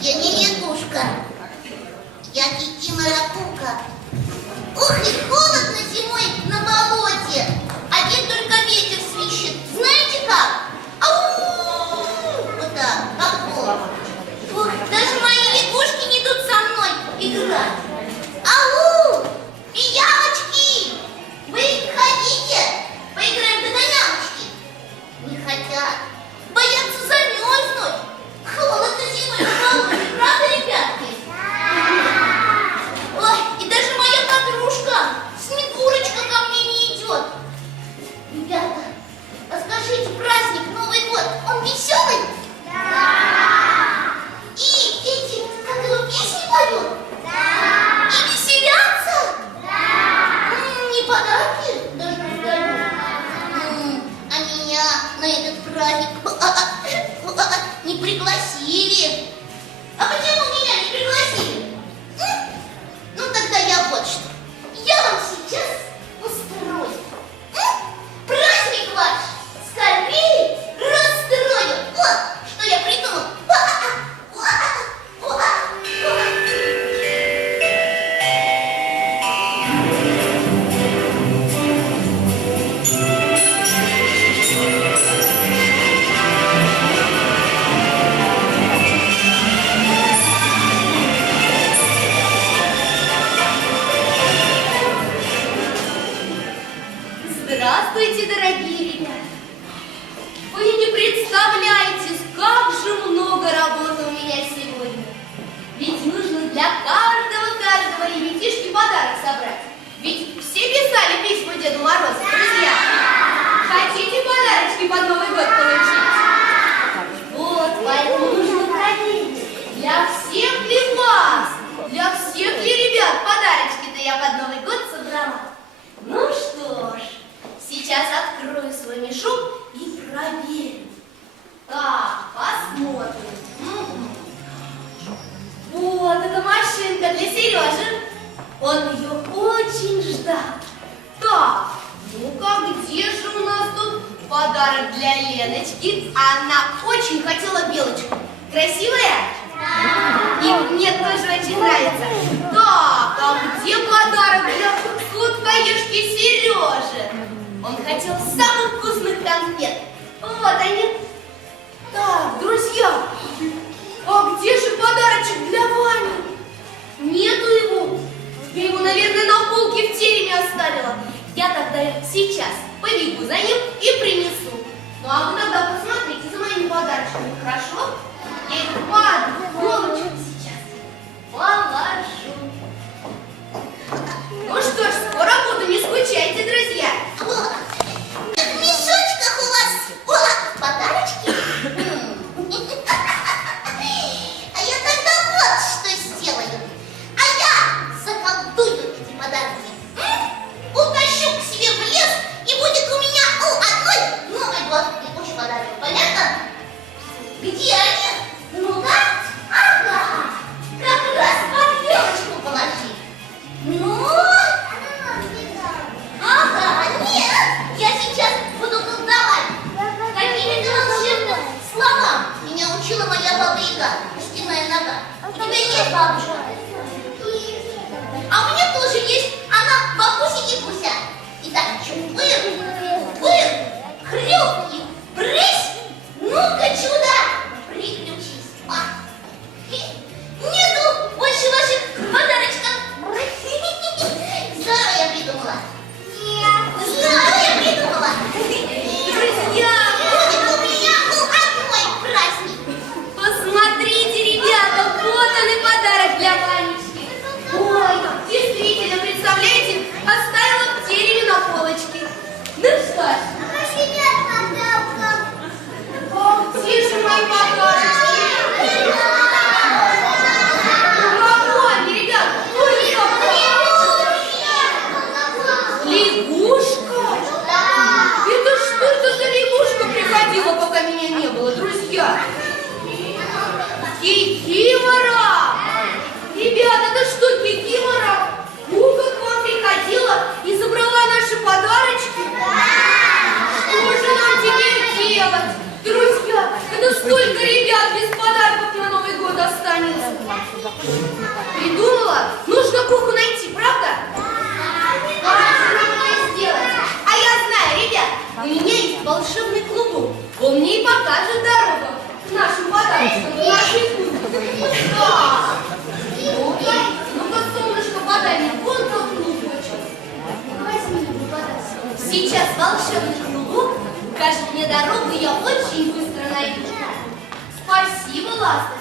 Я не лягушка. Я Кикимора Ракука. Ух, и холодно зимой на болоте. Один только ветер свищет. Знаете как? Ау! Вот так, как холодно. Ух, даже мои лягушки не идут со мной играть. Ау! Пиявочки! Здравствуйте, дорогие ребята! Вы не представляете, как же много работы у меня сегодня. Ведь нужно для каждого-каждого ребятишки подарок собрать. Ведь все писали письма Деду Морозу, друзья. Хотите подарочки под Новый год получить? Вот, поэтому нужно проверить, для всех ли вас, для всех ли ребят подарочки-то я под Новый год Сережи. Он ее очень ждал. Так, ну-ка, где же у нас тут подарок для Леночки? Она очень хотела белочку. Красивая? Да. И мне тоже очень нравится. Так, а где подарок для сладкоежки Сережи? Он хотел самых вкусных конфет. Вот они. Так, друзья, а где же подарочек для? Нету его. Я его, наверное, на полке в тереме оставила. Я тогда сейчас побегу за ним и принесу. Ну а вы тогда посмотрите за моими подарочками, хорошо? Я их под елочку сейчас положу. Ну что ж, скоро буду, не скучайте, друзья. В мешочках у вас о, У тебя Спасибо,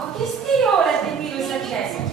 Ho chiesto io la del virus a.